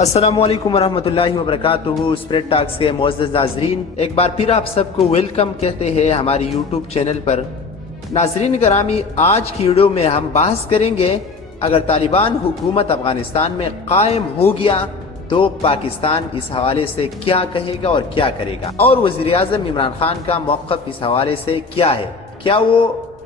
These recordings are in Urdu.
السلام علیکم ورحمۃ اللہ وبرکاتہ۔ اسپریڈ ٹاکس کے معزز ناظرین، ایک بار پھر آپ سب کو ویلکم کہتے ہیں ہماری یوٹیوب چینل پر۔ ناظرین گرامی، آج کی ویڈیو میں ہم بحث کریں گے اگر طالبان حکومت افغانستان میں قائم ہو گیا تو پاکستان اس حوالے سے کیا کہے گا اور کیا کرے گا، اور وزیر اعظم عمران خان کا موقف اس حوالے سے کیا ہے، کیا وہ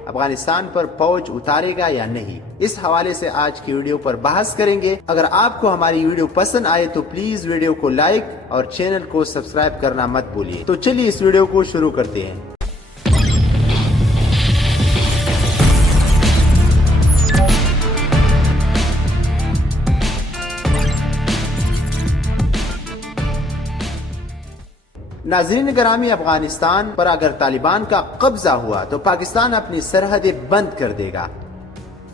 افغانستان پر فوج اتارے گا یا نہیں۔ اس حوالے سے آج کی ویڈیو پر بحث کریں گے۔ اگر آپ کو ہماری ویڈیو پسند آئے تو پلیز ویڈیو کو لائک اور چینل کو سبسکرائب کرنا مت بھولیے۔ تو چلیے اس ویڈیو کو شروع کرتے ہیں۔ ناظرین گرامی، افغانستان پر اگر طالبان کا قبضہ ہوا تو پاکستان اپنی سرحدیں بند کر دے گا۔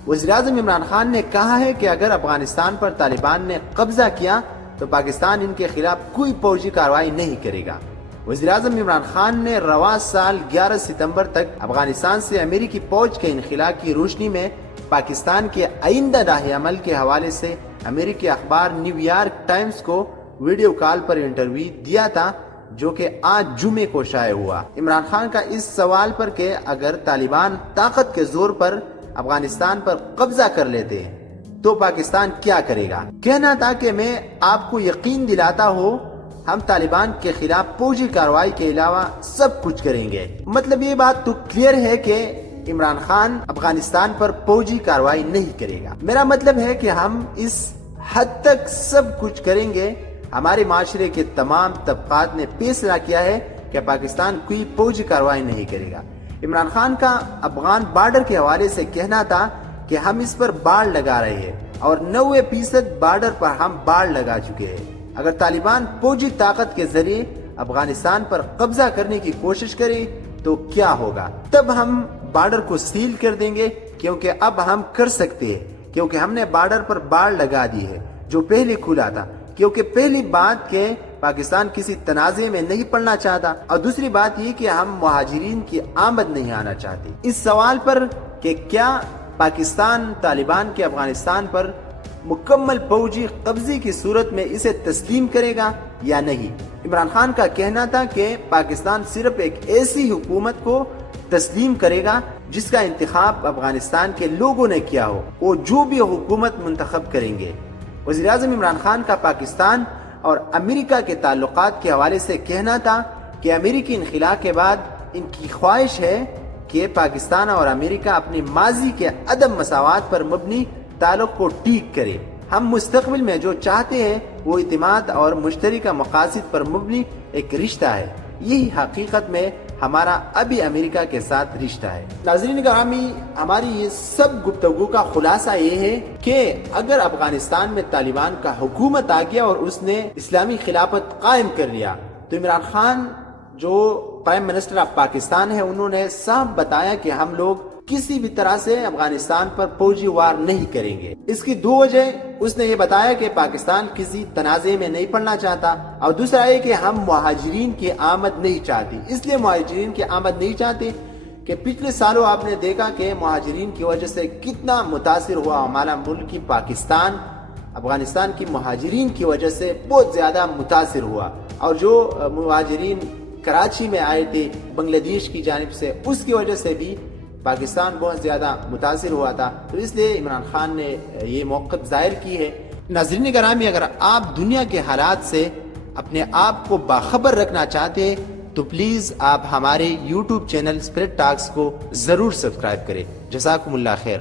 وزیر اعظم عمران خان نے کہا ہے کہ اگر افغانستان پر طالبان نے قبضہ کیا تو پاکستان ان کے خلاف کوئی فوجی کارروائی نہیں کرے گا۔ وزیر اعظم عمران خان نے رواں سال 11 ستمبر تک افغانستان سے امریکی فوج کے انخلاء کی روشنی میں پاکستان کے آئندہ راہ عمل کے حوالے سے امریکی اخبار نیو یارک ٹائمز کو ویڈیو کال پر انٹرویو دیا تھا، جو کہ آج جمعے کو شائع ہوا۔ عمران خان کا اس سوال پر کہ اگر طالبان طاقت کے زور پر افغانستان پر قبضہ کر لیتے تو پاکستان کیا کرے گا، کہنا تھا کہ میں آپ کو یقین دلاتا ہوں ہم طالبان کے خلاف فوجی کارروائی کے علاوہ سب کچھ کریں گے۔ مطلب یہ بات تو کلیئر ہے کہ عمران خان افغانستان پر فوجی کارروائی نہیں کرے گا۔ میرا مطلب ہے کہ ہم اس حد تک سب کچھ کریں گے۔ ہمارے معاشرے کے تمام طبقات نے فیصلہ کیا ہے کہ پاکستان کوئی فوجی کارروائی نہیں کرے گا۔ عمران خان کا افغان بارڈر کے حوالے سے کہنا تھا کہ ہم اس پر باڑ لگا رہے ہیں اور 90% بارڈر پر ہم باڑ لگا چکے ہیں۔ اگر طالبان فوجی طاقت کے ذریعے افغانستان پر قبضہ کرنے کی کوشش کرے تو کیا ہوگا، تب ہم بارڈر کو سیل کر دیں گے، کیونکہ اب ہم کر سکتے ہیں، کیونکہ ہم نے بارڈر پر باڑ لگا دی ہے جو پہلے کھلا تھا۔ کیونکہ پہلی بات کہ پاکستان کسی تنازع میں نہیں پڑنا چاہتا، اور دوسری بات یہ کہ ہم مہاجرین کی آمد نہیں آنا چاہتے۔ اس سوال پر کہ کیا پاکستان طالبان کے افغانستان پر مکمل فوجی قبضے کی صورت میں اسے تسلیم کرے گا یا نہیں، عمران خان کا کہنا تھا کہ پاکستان صرف ایک ایسی حکومت کو تسلیم کرے گا جس کا انتخاب افغانستان کے لوگوں نے کیا ہو، وہ جو بھی حکومت منتخب کریں گے۔ وزیر اعظم عمران خان کا پاکستان اور امریکہ کے تعلقات کے حوالے سے کہنا تھا کہ امریکی انخلاء کے بعد ان کی خواہش ہے کہ پاکستان اور امریکہ اپنی ماضی کے عدم مساوات پر مبنی تعلق کو ٹھیک کرے۔ ہم مستقبل میں جو چاہتے ہیں وہ اعتماد اور مشترکہ مقاصد پر مبنی ایک رشتہ ہے۔ یہی حقیقت میں ہمارا ابھی امریکہ کے ساتھ رشتہ ہے۔ ناظرین گرامی، ہماری یہ سب گفتگو کا خلاصہ یہ ہے کہ اگر افغانستان میں طالبان کا حکومت آ گیا اور اس نے اسلامی خلافت قائم کر لیا تو عمران خان جو پرائم منسٹر آف پاکستان ہے، انہوں نے صاف بتایا کہ ہم لوگ کسی بھی طرح سے افغانستان پر فوجی وار نہیں کریں گے۔ اس کی دو وجہ، اس نے یہ بتایا کہ پاکستان کسی تنازع میں نہیں پڑنا چاہتا، اور دوسرا یہ کہ ہم مہاجرین کی آمد نہیں چاہتے۔ اس لیے مہاجرین کی آمد نہیں چاہتے کہ پچھلے سالوں آپ نے دیکھا کہ مہاجرین کی وجہ سے کتنا متاثر ہوا ہمارا ملک کی پاکستان، افغانستان کی مہاجرین کی وجہ سے بہت زیادہ متاثر ہوا، اور جو مہاجرین کراچی میں آئے تھے بنگلہ دیش کی جانب سے، اس کی وجہ سے بھی پاکستان بہت زیادہ متاثر ہوا تھا۔ تو اس لیے عمران خان نے یہ موقف ظاہر کی ہے۔ ناظرین گرامی، اگر آپ دنیا کے حالات سے اپنے آپ کو باخبر رکھنا چاہتے ہیں تو پلیز آپ ہمارے یوٹیوب چینل اسپریڈ ٹاکس کو ضرور سبسکرائب کریں۔ جزاکم اللہ خیر۔